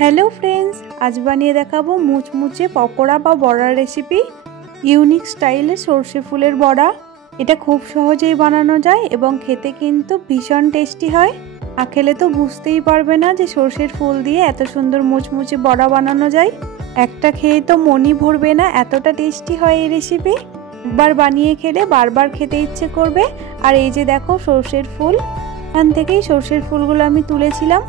Hello friends, आज बानिए देखाबो मुचमुचे पकोड़ा बा बड़ार रेसिपि। यूनिक स्टाइले सर्षे फुलेर बड़ा। এটা খুব সহজেই বানানো যায় এবং খেতে কিন্তু ভীষণ টেস্টি হয়। না খেলে তো বুঝতেই পারবে না যে সরষের ফুল দিয়ে এত সুন্দর মুচমুচে বড়া বানানো যায়। একটা খেয়ে তো মনই ভরবে না, এতটা টেস্টি হয় এই রেসিপি। একবার বানিয়ে খেলে বারবার খেতে ইচ্ছে করবে। আর এই যে দেখো সরষের ফুল, এখান থেকেই সরষের ফুলগুলো আমি তুলেছিলাম।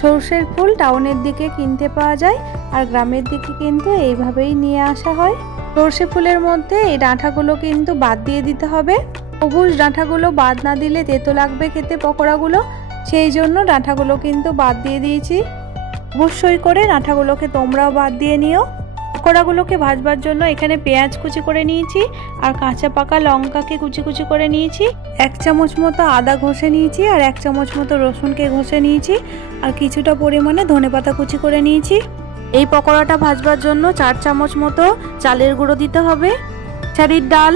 সরষের ফুল টাউনের দিকে কিনতে পাওয়া যায় আর গ্রামের দিকে কিন্তু এইভাবেই নিয়ে আসা হয়। সরষে ফুলের মধ্যে এই ডাঁটাগুলো কিন্তু বাদ দিয়ে দিতে হবে। সবুজ ডাঁটাগুলো বাদ না দিলে তেতো লাগবে খেতে পকোড়াগুলো, সেই জন্য ডাঁটাগুলো কিন্তু বাদ দিয়ে দিয়েছি। অবশ্যই করে ডাঁটাগুলোকে তোমরাও বাদ দিয়ে নিও। পকোড়াগুলোকে ভাজবার জন্য এখানে পেঁয়াজ কুচি করে নিয়েছি আর কাঁচা পাকা লঙ্কাকে কুচি কুচি করে নিয়েছি। 1 চামচ মতো আদা ঘষে নিয়েছি আর 1 চামচ মতো রসুনকে ঘষে নিয়েছি আর কিছুটা পরিমাণে ধনেপাতা কুচি করে নিয়েছি। এই পকোড়াটা ভাজবার জন্য 4 চামচ মতো চালের গুঁড়ো দিতে হবে। ছাড়ির ডাল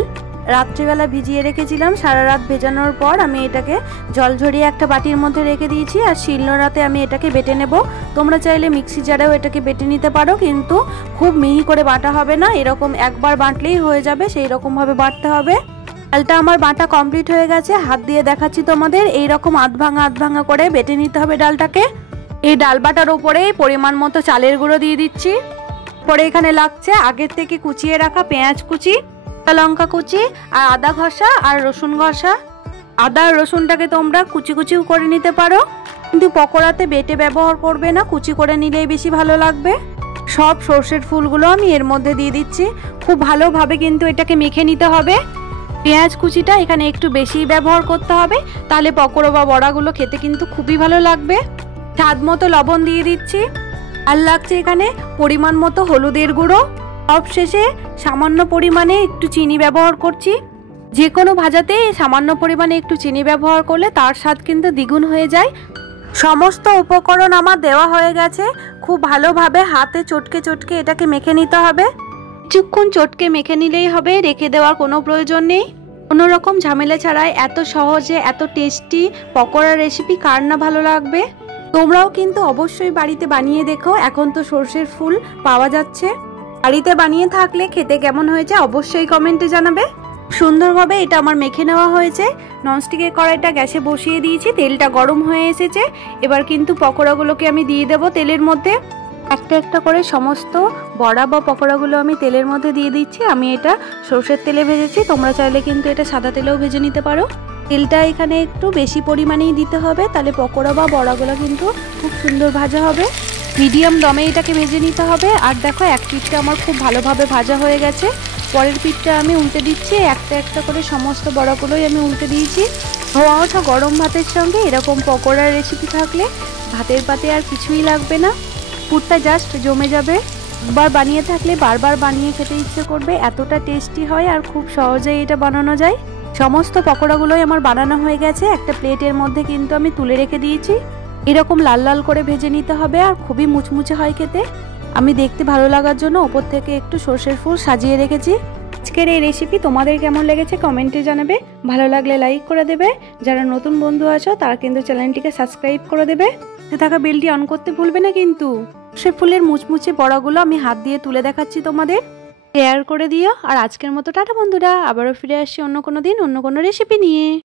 রাত্রিবেলা ভিজিয়ে রেখেছিলাম, সারা রাত ভেজানোর পর আমি এটাকে জল ঝরিয়ে একটা বাটির মধ্যে রেখে দিয়েছি আর শিলনোড়াতে আমি এটাকে বেটে নেব। তোমরা চাইলে মিক্সি জারেও এটাকে বেটে নিতে পারো, কিন্তু খুব মিহি করে বাটা হবে না, এরকম একবার বাটলেই হয়ে যাবে, সেই রকমভাবে বাটতে হবে। ডালটা আমার বাটা কমপ্লিট হয়ে গেছে, হাত দিয়ে দেখাচ্ছি তোমাদের। এইরকম আধ ভাঙা করে বেটে নিতে হবে ডালটাকে। এই ডাল বাটার উপরে পরিমাণ মতো চালের গুঁড়ো দিয়ে দিচ্ছি। পরে এখানে লাগছে আগের থেকে কুচিয়ে রাখা পেঁয়াজ কুচি, লঙ্কা কুচি আর আদা ঘষা আর রসুন ঘষা। আদা আর রসুনটাকে তোমরা কুচি কুচিও করে নিতে পারো, কিন্তু পকোড়াতে বেটে ব্যবহার করবে না, কুচি করে নিলেই বেশি ভালো লাগবে। সব সর্ষের ফুলগুলো আমি এর মধ্যে দিয়ে দিচ্ছি। খুব ভালোভাবে কিন্তু এটাকে মেখে নিতে হবে। পেঁয়াজ কুচিটা এখানে একটু বেশি ব্যবহার করতে হবে, তাহলে পকোড়া বা বড়াগুলো খেতে কিন্তু খুবই ভালো লাগবে। স্বাদ মতো লবণ দিয়ে দিচ্ছি আর লাগছে এখানে পরিমাণ মতো হলুদের গুঁড়ো। সব শেষে সামান্য পরিমাণে একটু চিনি ব্যবহার করছি। যে কোনো ভাজাতে সামান্য পরিমাণে একটু চিনি ব্যবহার করলে তার স্বাদ কিন্তু দ্বিগুণ হয়ে যায়। সমস্ত উপকরণ আমার দেওয়া হয়ে গেছে। খুব ভালোভাবে হাতে চটকে চটকে এটাকে মেখে নিতে হবে। কিছুক্ষণ চটকে মেখে নিলেই হবে, রেখে দেওয়ার কোনো প্রয়োজন নেই। কোনো রকম ঝামেলা ছাড়াই এত সহজে এত টেস্টি পকোড়ার রেসিপি কার না ভালো লাগবে। তোমরাও কিন্তু অবশ্যই বাড়িতে বানিয়ে দেখো। এখন তো সরষের ফুল পাওয়া যাচ্ছে, বাড়িতে বানিয়ে থাকলে খেতে কেমন হয়েছে অবশ্যই কমেন্টে জানাবে। সুন্দরভাবে এটা আমার মেখে নেওয়া হয়েছে। ননস্টিকের কড়াইটা গ্যাসে বসিয়ে দিয়েছি, তেলটা গরম হয়ে এসেছে। এবার কিন্তু পকোড়াগুলোকে আমি দিয়ে দেবো তেলের মধ্যে। একটা একটা করে সমস্ত বড়া বা পকোড়াগুলো আমি তেলের মধ্যে দিয়ে দিচ্ছি। আমি এটা সরষের তেলে ভেজেছি, তোমরা চাইলে কিন্তু এটা সাদা তেলেও ভেজে নিতে পারো। তেলটা এখানে একটু বেশি পরিমাণেই দিতে হবে, তাহলে পকোড়া বা বড়াগুলো কিন্তু খুব সুন্দর ভাজা হবে। মিডিয়াম দমে এটাকে ভেজে নিতে হবে। আর দেখো এক পিঠটা আমার খুব ভালোভাবে ভাজা হয়ে গেছে, পরের পিঠটা আমি উল্টে দিচ্ছি। একটা একটা করে সমস্ত বড়াগুলোই আমি উল্টে দিয়েছি। ধোয়া ওঠা গরম ভাতের সঙ্গে এরকম পকোড়ার রেসিপি থাকলে ভাতের পাতে আর কিছুই লাগবে না, পুরটা জাস্ট জমে যাবে। একবার বানিয়ে থাকলে বারবার বানিয়ে খেতে ইচ্ছে করবে, এতটা টেস্টি হয় আর খুব সহজেই এটা বানানো যায়। সমস্ত পকোড়াগুলোই আমার বানানো হয়ে গেছে। একটা প্লেটের মধ্যে কিন্তু আমি তুলে রেখে দিয়েছি। এরকম লাল লাল করে ভেজে নিতে হবে আর খুবই মুচমুচে হয় খেতে। আমি দেখতে ভালো লাগার জন্য ওপর থেকে একটু সরষের ফুল সাজিয়ে রেখেছি। আজকের এই রেসিপি তোমাদের কেমন লেগেছে কমেন্টে জানাবে। ভালো লাগলে লাইক করে দেবে। যারা নতুন বন্ধু আছো তারা কিন্তু চ্যানেলটিকে সাবস্ক্রাইব করে দেবে। থাকা বেলটি অন করতে ভুলবে না কিন্তু। সরষে ফুলের মুচমুচে বড়াগুলো আমি হাত দিয়ে তুলে দেখাচ্ছি তোমাদের। শেয়ার করে দিও। আর আজকের মতো টাটা বন্ধুরা, আবারও ফিরে আসছি অন্য কোনো দিন অন্য কোনো রেসিপি নিয়ে।